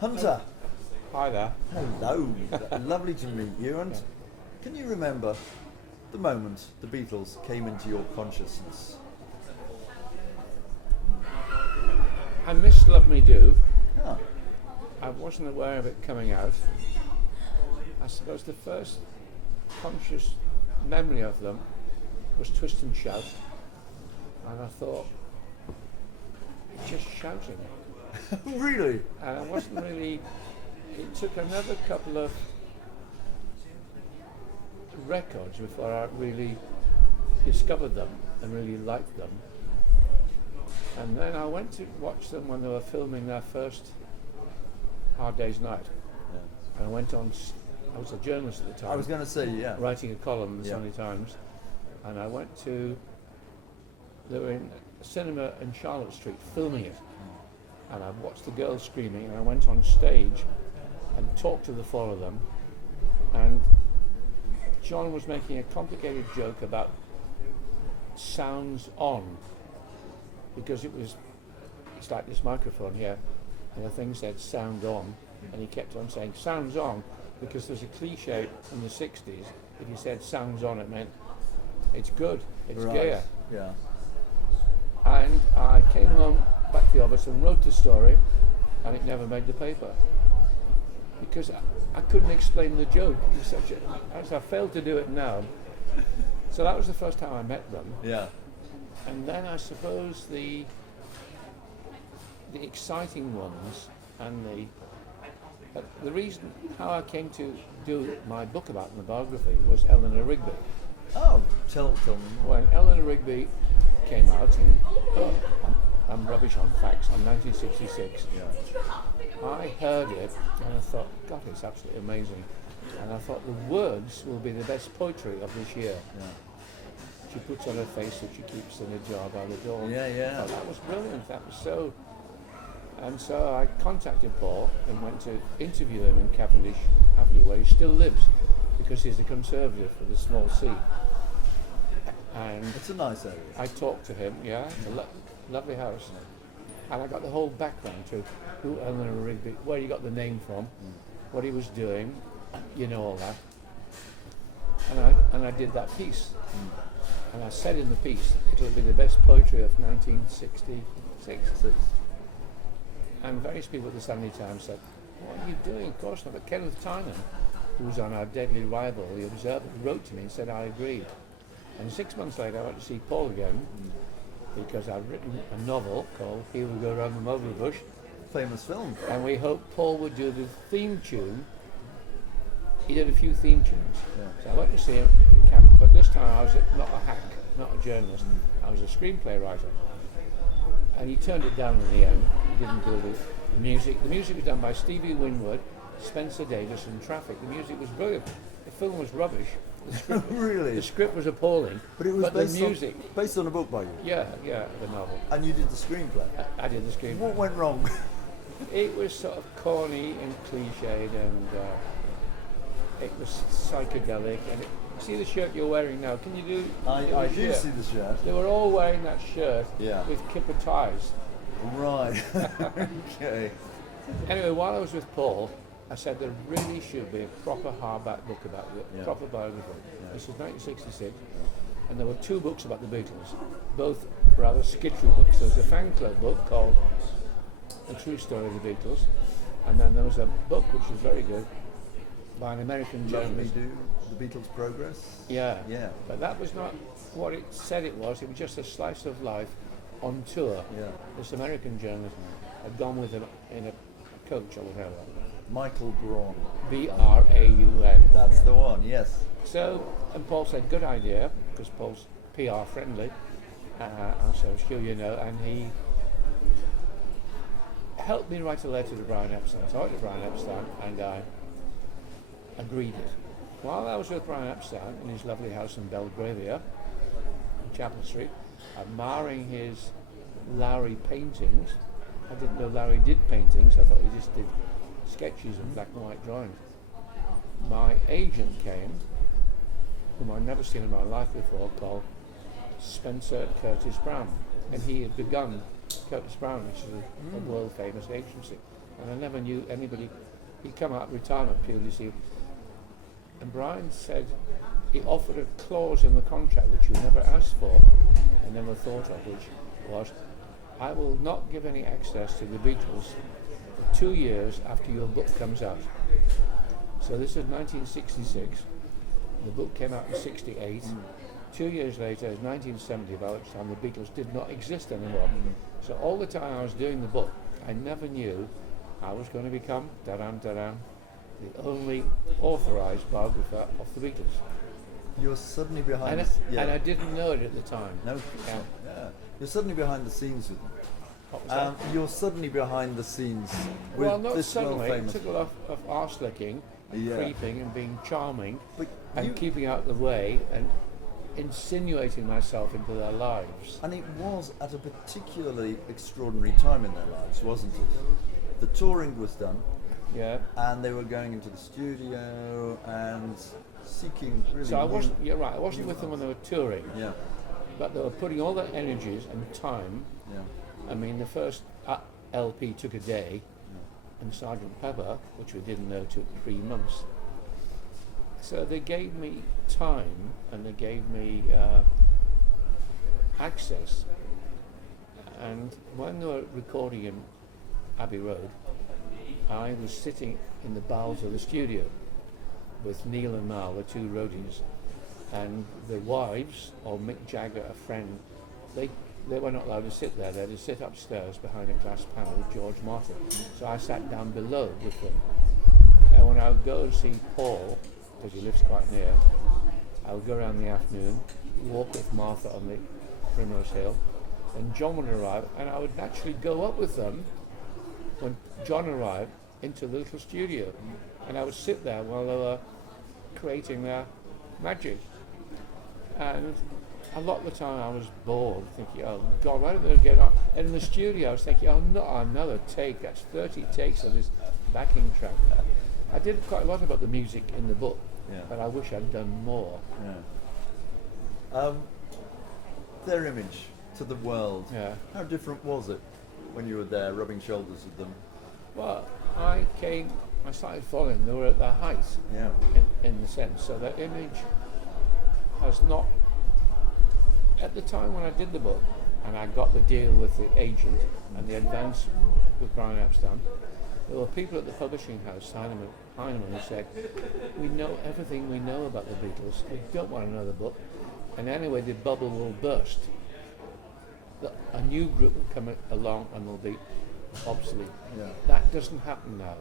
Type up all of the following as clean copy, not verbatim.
Hunter, Hi there. hello. Lovely to meet you. And can you remember the moment the Beatles came into your consciousness? I missed Love Me Do. Ah, I wasn't aware of it coming out. I suppose the first conscious memory of them was Twist and Shout. And I thought, it's just shouting. really? And I wasn't really, it took another couple of records before I really discovered them and really liked them. And then I went to watch them when they were filming their first Hard Day's Night. And I went on, I was a journalist at the time. I was going to say, yeah. Writing a column in the Yeah. Sunday Times. And I went to, they were in a cinema in Charlotte Street filming it. And I watched the girls screaming, and I went on stage and talked to the four of them. And John was making a complicated joke about sounds on, because it's like this microphone here, and the thing said sound on, and he kept on saying sounds on, because there's a cliche in the 60s, if you said sounds on, it meant it's good, it's Right. gear. Yeah. And I came home back to the office and wrote the story, and it never made the paper because I couldn't explain the joke. It was such as I failed to do it now. So that was the first time I met them, Yeah. and then I suppose the exciting ones and the reason how I came to do my book about the biography was Eleanor Rigby. Oh, tell me more. When Eleanor Rigby came out, and I'm rubbish on facts, in 1966, Yeah. I heard it and I thought, God, it's absolutely amazing. And I thought the words will be the best poetry of this year. Yeah. She puts on her face that she keeps in a jar by the door. Yeah, yeah. I thought, that was brilliant. That was so. And so I contacted Paul and went to interview him in Cavendish Avenue, where he still lives, because he's a conservative with a small C. And It's a nice area. I talked to him, yeah, it's a lovely house. And I got the whole background to who Eleanor Rigby, where he got the name from, what he was doing, you know, all that. And I did that piece. And I said in the piece, it will be the best poetry of 1966. And various people at the Sunday Times said, what are you doing? Of course not. But Kenneth Tynan, who was on our deadly rival, The Observer, wrote to me and said, I agreed. And 6 months later, I went to see Paul again, because I'd written a novel called Here We Go Round the Mulberry Bush, Famous film. and we hoped Paul would do the theme tune. He did a few theme tunes. Yeah. So I went to see him, but this time I was not a hack, not a journalist. I was a screenplay writer. And he turned it down in the end. He didn't do the music. The music was done by Stevie Winwood, Spencer Davis, and Traffic. The music was brilliant. The film was rubbish. The script, Really? the script was appalling. But it was the music, based on a book by you. yeah, the novel. And you did the screenplay. I did the screenplay. What went wrong? It was sort of corny and cliched, and it was psychedelic. And see the shirt you're wearing now? Can you do? I do shirt? see the shirt. They were all wearing that shirt Yeah. with kipper ties. Right. Okay. Anyway, while I was with Paul, I said there really should be a proper hardback book about it, Yeah. proper biography. This was 1966, and there were two books about the Beatles, both rather skittery books. There was a fan club book called A True Story of the Beatles, and then there was a book which was very good by an American Let me journalist. do the Beatles' progress. Yeah. Yeah. But that was not what it said it was. It was just a slice of life on tour. Yeah. This American journalist had gone with him in a coach or whatever. Michael Braun. Braun. That's the one. Yes. So, and Paul said, good idea, because Paul's PR friendly. I said, sure you know, and he helped me write a letter to Brian Epstein. So I went to Brian Epstein and I agreed it. While I was with Brian Epstein in his lovely house in Belgravia, in Chapel Street, admiring his Lowry paintings. I didn't know Lowry did paintings, I thought he just did sketches and black and white drawings. My agent came, whom I'd never seen in my life before, called Spencer Curtis Brown. And he had begun Curtis Brown, which is a world famous agency. and I never knew anybody. He'd come out of retirement period, you see, and Brian said he offered a clause in the contract which we never asked for and never thought of, which was, I will not give any access to the Beatles for 2 years after your book comes out. So this is 1966. The book came out in 68. 2 years later, 1970, by which time the Beatles did not exist anymore. So all the time I was doing the book, I never knew I was going to become, the only authorised biographer of the Beatles. You're suddenly behind. And I didn't know it at the time. No. Yeah. You're suddenly behind the scenes with them. What was that? You're suddenly behind the scenes with Well, not this suddenly. It world-famous. took a lot of arse licking and Yeah. creeping and being charming But and you- keeping out of the way and insinuating myself into their lives. And it was at a particularly extraordinary time in their lives, wasn't it? The touring was done, Yeah. and they were going into the studio and seeking really. So I new- wasn't. You're right. I wasn't with them when they were touring, Yeah, but they were putting all their energies and time. yeah. I mean, the first LP took a day, and Sergeant Pepper, which we didn't know, took 3 months. So they gave me time and they gave me access. And when they were recording in Abbey Road, I was sitting in the bowels of the studio with Neil and Mal, the 2 roadies, and the wives of Mick Jagger, a friend. They were not allowed to sit there. They had to sit upstairs behind a glass panel with George Martin. So I sat down below with them. And when I would go and see Paul, because he lives quite near, I would go around in the afternoon, walk with Martha on the Primrose Hill, and John would arrive, and I would actually go up with them when John arrived into the little studio, and I would sit there while they were creating their magic. And a lot of the time I was bored, thinking, oh God, why don't they get on? And in the studio I was thinking, oh, not another take, that's 30 takes of this backing track. I did quite a lot about the music in the book, Yeah. but I wish I'd done more. Yeah. Their image to the world. Yeah. How different was it when you were there, rubbing shoulders with them? Well, I started following, they were at their height, Yeah. in the sense, so their image has not, at the time when I did the book, and I got the deal with the agent and the advance with Brian Epstein, there were people at the publishing house, Heinemann, who said, we know everything we know about the Beatles, we don't want another book, and anyway the bubble will burst. A new group will come along and will be obsolete. Yeah. That doesn't happen now.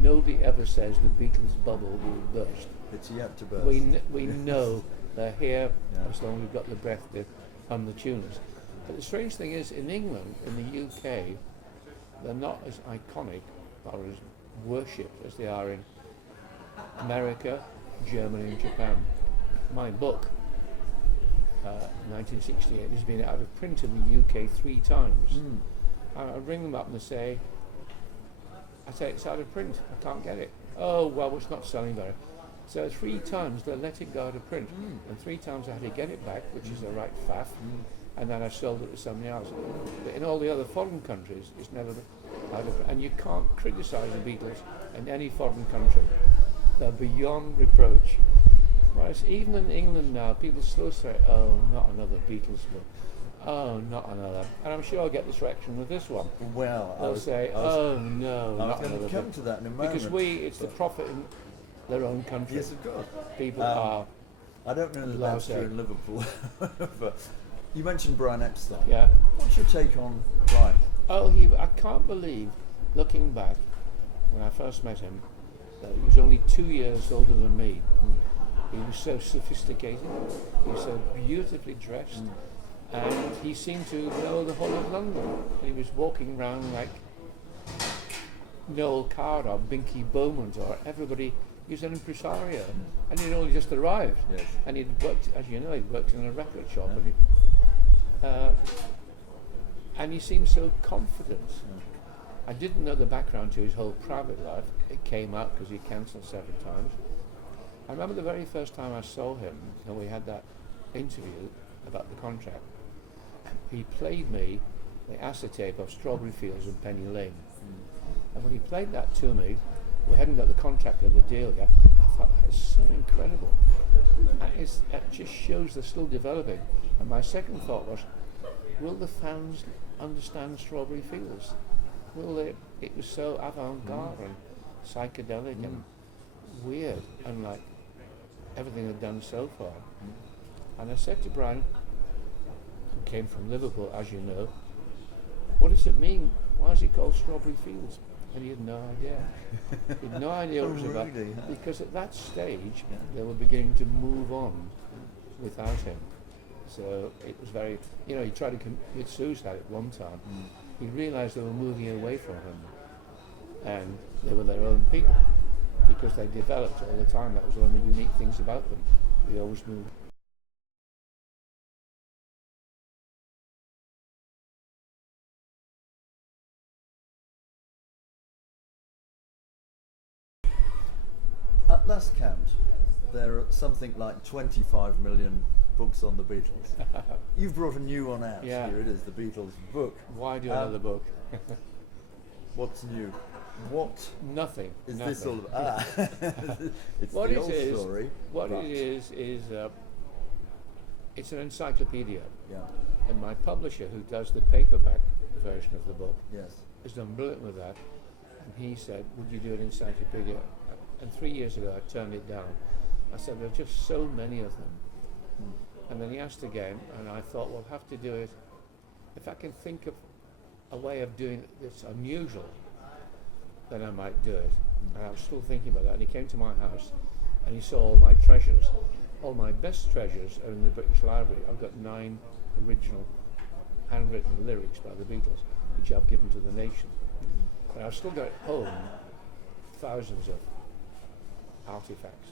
Nobody ever says the Beatles bubble will burst. It's yet to burst. We know they're here Yeah. as long as we've got the breath to hum the tunes. But the strange thing is, in England, in the UK, they're not as iconic or as worshipped as they are in America, Germany and Japan. My book, 1968, has been out of print in the UK 3 times. I ring them up and they say, it's out of print, I can't get it. Oh, well, it's not selling very. So 3 times they let it go out of print, and 3 times I had to get it back, which is a right faff, and then I sold it to somebody else. But in all the other foreign countries, it's never out of print. And you can't criticise the Beatles in any foreign country. They're beyond reproach. Whereas even in England now, people still say, oh, not another Beatles book. Oh, not another. And I'm sure I'll get this reaction with this one. Well, They'll say, oh no, I was not going another to come book. to that in a moment. Because it's the profit in their own country. Yes, of course. People are, I don't know the answer Lousy. in Liverpool, but you mentioned Brian Epstein. yeah. What's your take on Brian? Oh, I can't believe, looking back, when I first met him, that he was only 2 years older than me. He was so sophisticated, he was so beautifully dressed, and he seemed to know the whole of London. He was walking around like Noel Coward or Binky Beaumont or everybody. He was an impresario, and he'd only just arrived. Yes. And he'd worked, as you know, he'd worked in a record shop, and he seemed so confident. I didn't know the background to his whole private life. It came out because he cancelled 7 times. I remember the very first time I saw him, and we had that interview about the contract. He played me the acetate of Strawberry Fields and Penny Lane. And when he played that to me, we hadn't got the contract or the deal yet. I thought that is so incredible. It just shows they're still developing. And my second thought was, will the fans understand Strawberry Fields? Will they? It was so avant-garde and psychedelic and weird, unlike everything they've done so far. And I said to Brian, who came from Liverpool, as you know, what does it mean? Why is it called Strawberry Fields? And he had no idea. He had no idea what it was about. Really, huh? Because at that stage, they were beginning to move on without him. So it was very, he tried to commit suicide at one time. He realised they were moving away from him. And they were their own people. Because they developed all the time. That was one of the unique things about them. They always moved. At last count, there are something like 25 million books on the Beatles. You've brought a new one out. Yeah. Here it is, the Beatles book. Why do another book? What's new? What Nothing. is nothing. this all about? It's What the it old is, story. What but- it is it's an encyclopedia. Yeah. And my publisher, who does the paperback version of the book, Yes. has done brilliant with that. And he said, would you do an encyclopedia? And 3 years ago, I turned it down. I said, there are just so many of them. And then he asked again, and I thought, well, I'll have to do it. If I can think of a way of doing it that's unusual, then I might do it. And I was still thinking about that. And he came to my house, and he saw all my treasures. All my best treasures are in the British Library. I've got 9 original handwritten lyrics by the Beatles, which I've given to the nation. But I've still got at home thousands of artifacts.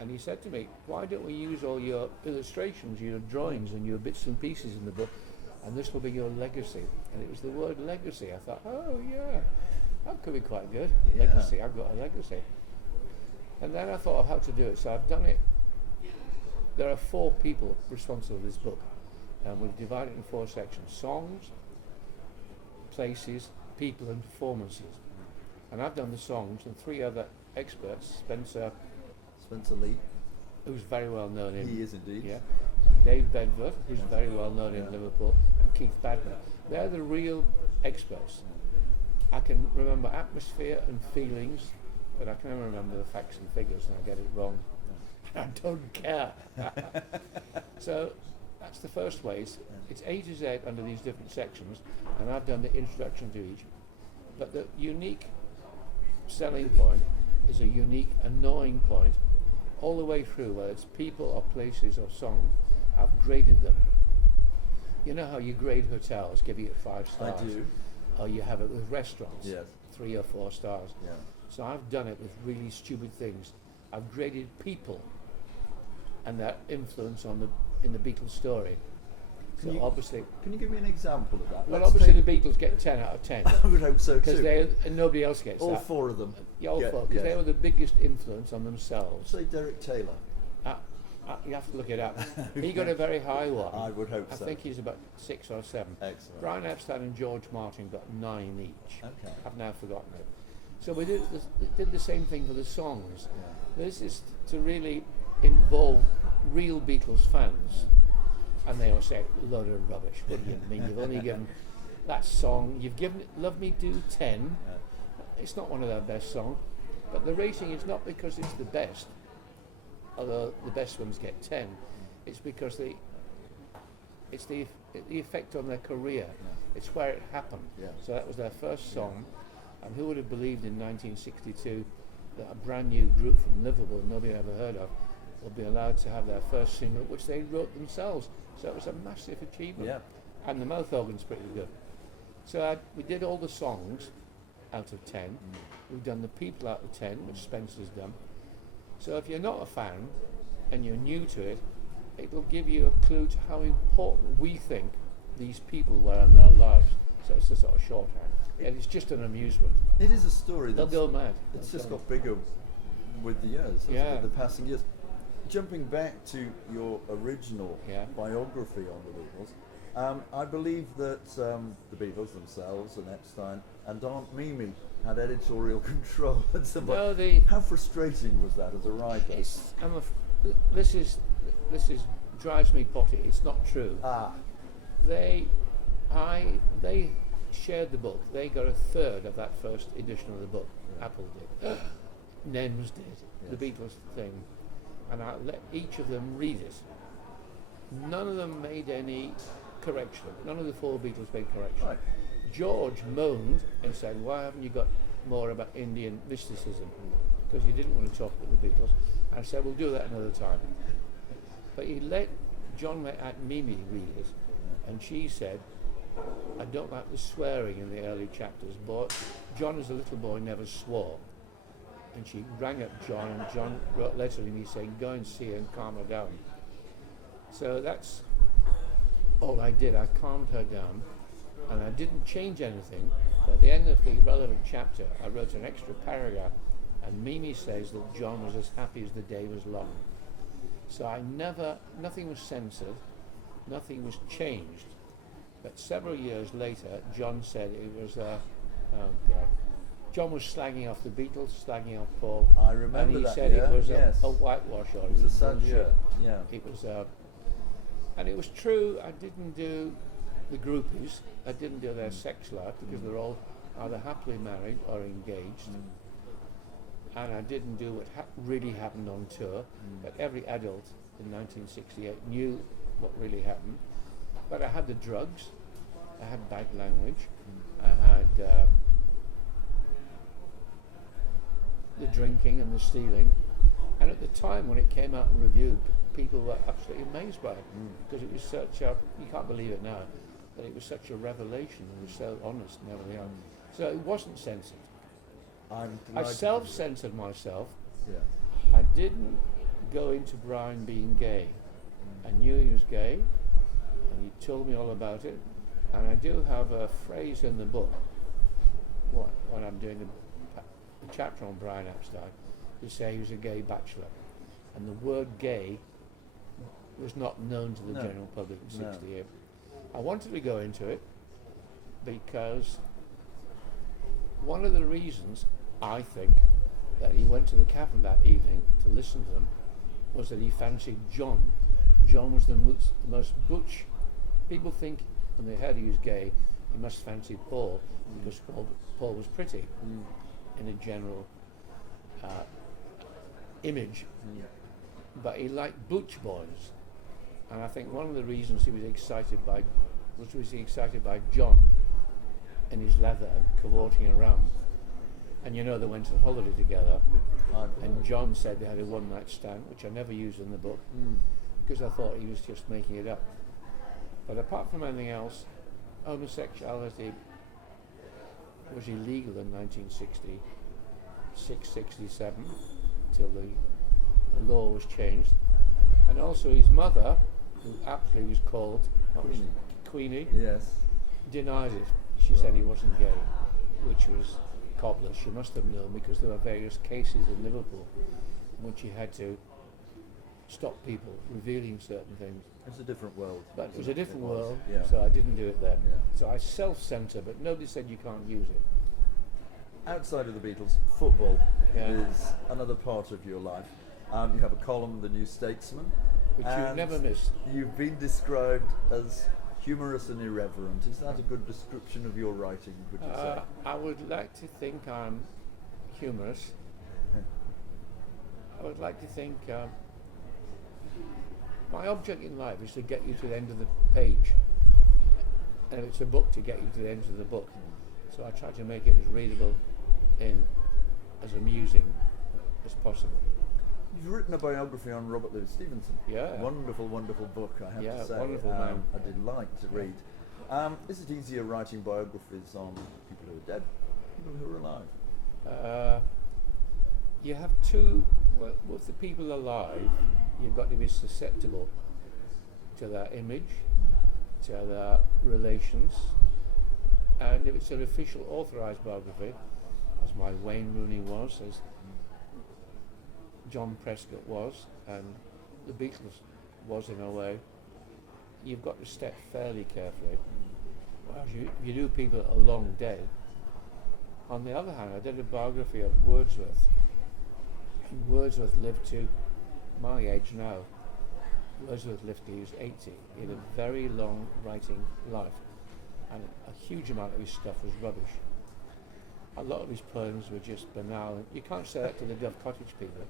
And he said to me, why don't we use all your illustrations, your drawings and your bits and pieces in the book, and this will be your legacy. And it was the word legacy. I thought, oh yeah, that could be quite good. Yeah. Legacy, I've got a legacy. And then I thought of how to do it, so I've done it. There are 4 people responsible for this book, and we've divided it in 4 sections: songs, places, people and performances. And I've done the songs, and 3 other experts, Spencer, Lee. who's very well known in... He is indeed. Yeah. And Dave Bedford, who's very well known in Liverpool, and Keith Badner. They're the real experts. I can remember atmosphere and feelings, but I can never remember the facts and figures, and I get it wrong. I don't care. So that's the first way. It's A to Z under these different sections, and I've done the introduction to each. But the unique selling point is a unique annoying point all the way through, whether it's people or places or songs. I've graded them. You know how you grade hotels, give it 5 stars? I do. Or you have it with restaurants, Yes. 3 or 4 stars. Yeah. So I've done it with really stupid things. I've graded people and their influence on in the Beatles story. So obviously, Can you give me an example of that? well, Let's obviously take- the Beatles get 10 out of 10 I would hope so because too. and nobody else gets All that. 4 of them. Yeah, all Yeah, 4 because yes. they were the biggest influence on themselves. Say Derek Taylor. You have to look it up. He got a very high one. I would hope I so. think he's about 6 or 7. Excellent. Brian Epstein and George Martin got 9 each. Okay. I've now forgotten it. So we did the same thing for the songs. Yeah. This is to really involve real Beatles fans. And they all say, load of rubbish. What do you mean? You've only given that song, you've given it Love Me Do 10. Yeah. It's not one of their best songs. But the rating is not because it's the best, although the best ones get 10. It's because it's the effect on their career. It's where it happened. Yeah. So that was their first song. And who would have believed in 1962 that a brand new group from Liverpool, nobody ever heard of, would be allowed to have their first single, which they wrote themselves. So it was a massive achievement. Yeah. And the mouth organ's pretty good. So we did all the songs out of 10. We've done the people out of 10, which Spencer's done. So if you're not a fan and you're new to it, it will give you a clue to how important we think these people were in their lives. So it's a sort of shorthand. And it's just an amusement. It is a story They'll that's go mad. it's They'll just go got bigger with the years, hasn't Yeah. it, the passing years. Jumping back to your original Yeah. biography on the Beatles, I believe that the Beatles themselves and Epstein and Aunt Mimi had editorial control. And so, No, how frustrating was that as a writer? This is drives me potty. It's not true. Ah, They shared the book. They got a third of that first edition of the book. Yeah. Apple did. Nems did. Yes. The Beatles thing. And I let each of them read it. None of them made any correction. None of the four Beatles made correction. right. George moaned and said, "Why haven't you got more about Indian mysticism?" Because he didn't want to talk with the Beatles. I said, "We'll do that another time." But he let Mimi read it, and she said, "I don't like the swearing in the early chapters, but John as a little boy never swore." And she rang up John, and John wrote a letter to me saying, "Go and see her and calm her down." So that's all I did. I calmed her down, and I didn't change anything. But at the end of the relevant chapter, I wrote an extra paragraph, and Mimi says that John was as happy as the day was long. So nothing was censored, nothing was changed. But several years later, John said it was John was slagging off the Beatles, slagging off Paul. I remember and he that, said yeah, it was yes. a whitewash on It was a sad year. Yeah. It was, and it was true. I didn't do the groupies. I didn't do their sex life because they're all either happily married or engaged. And I didn't do what really happened on tour. But every adult in 1968 knew what really happened. But I had the drugs. I had bad language. I had the drinking and the stealing. And at the time when it came out in review, people were absolutely amazed by it because it was such a, you can't believe it now, but it was such a revelation. It was so honest and everything else. So it wasn't censored. I self-censored myself. Yeah. I didn't go into Brian being gay. I knew he was gay, and he told me all about it. And I do have a phrase in the book, when I'm doing the chapter on Brian Epstein, to say he was a gay bachelor. And the word gay was not known to the general public in 68. I wanted to go into it because one of the reasons I think that he went to the cavern that evening to listen to them was that he fancied John. John was the most butch. People think when they heard he was gay, he must fancy Paul because Paul was pretty in a general image. But he liked butch boys. And I think one of the reasons he was excited by John and his leather and cavorting around. And you know they went on holiday together. And John said they had a one-night stand, which I never used in the book because I thought he was just making it up. But apart from anything else, homosexuality was illegal in 1966, 67, till the law was changed. And also his mother, who aptly was called Queenie, Yes. denied it. She said he wasn't gay, which was cobblers. She must have known because there were various cases in Liverpool in which he had to stop people revealing certain things. It's a different world. But it was a different world, Yeah. so I didn't do it then. Yeah. So I self-censor, but nobody said you can't use it. Outside of the Beatles, football Yeah. is another part of your life. You have a column, The New Statesman. Which you've and never missed. You've been described as humorous and irreverent. Is that a good description of your writing, would you say? I would like to think I'm humorous. I would like to think my object in life is to get you to the end of the page. And if it's a book, to get you to the end of the book. So I try to make it as readable and as amusing as possible. You've written a biography on Robert Louis Stevenson. Yeah. Wonderful, wonderful book, I have to say. Wonderful man. A delight to read. Is it easier writing biographies on people who are dead, people who are alive? You have two, with the people alive, you've got to be susceptible to their image, to their relations, and if it's an official authorised biography, as my Wayne Rooney was, as John Prescott was, and the Beatles was in a way, you've got to step fairly carefully. Whereas you do people a long day. On the other hand, I did a biography of Wordsworth. And Wordsworth lived to my age now. Wordsworth lived till he was 80. He had a very long writing life, and a huge amount of his stuff was rubbish. A lot of his poems were just banal. You can't say that to the Dove Cottage people.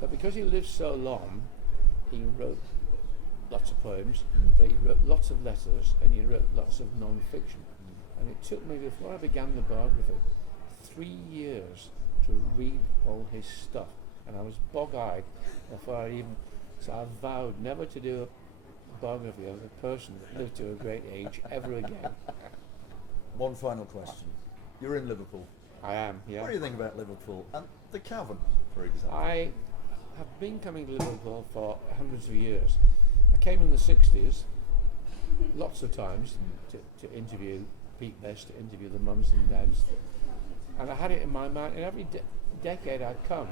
But because he lived so long, he wrote lots of poems, but he wrote lots of letters, and he wrote lots of non-fiction. And it took me, before I began the biography, 3 years to read all his stuff. And I was bog-eyed before I even... So I vowed never to do a biography of a person that lived to a great age ever again. One final question. You're in Liverpool. I am, yeah. What do you think about Liverpool and the Cavern, for example? I have been coming to Liverpool for hundreds of years. I came in the 60s, lots of times, to interview Pete Best, to interview the mums and dads. And I had it in my mind, and every decade I'd come,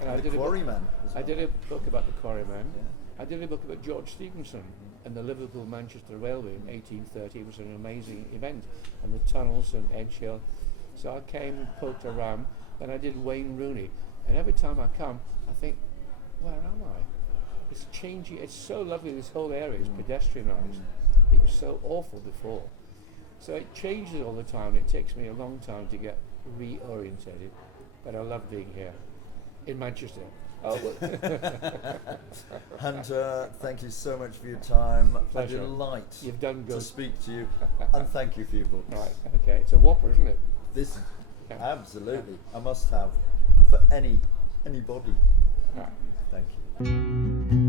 and I did Quarryman. I did a book about the Quarryman. Yeah. I did a book about George Stephenson and the Liverpool-Manchester Railway in 1830. It was an amazing event, and the tunnels and Edge Hill. So I came and poked around, and I did Wayne Rooney. And every time I come, I think, where am I? It's changing. It's so lovely. This whole area is pedestrianised. It was so awful before. So it changes all the time. It takes me a long time to get reorientated, but I love being here in Manchester. Oh, Hunter, thank you so much for your time. Pleasure. A delight You've done good to speak to you, and thank you for your books. Right, okay. It's a whopper, isn't it? This is Yeah. absolutely Yeah. a must-have for anybody. Right. Thank you.